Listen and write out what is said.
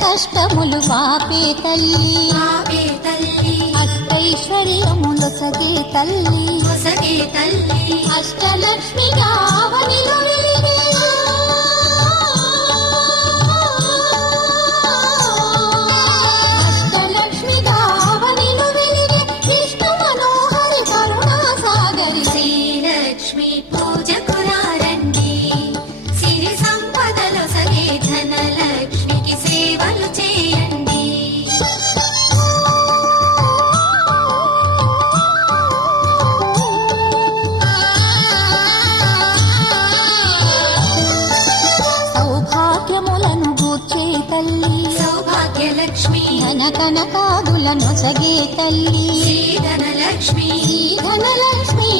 కష్టములు పాపే తల్లి అష్టైశ్వర్యములొసగే తల్లి అష్టలక్ష్మి గావనిలో వెలిగే అష్టలక్ష్మి గావనిలో వెలిగే విష్ణు మనోహరి కరుణా సాగరి శ్రీలక్ష్మి పూజకు రండి సిరి సంపదలు సగే ధనలక్ష్మికి సేవలు చేయండి. సౌభాగ్యములను గూర్చే తల్లి సౌభాగ్యలక్ష్మి ధన కనకాదులను సగే తల్లి శ్రీ ధనలక్ష్మి ధనలక్ష్మి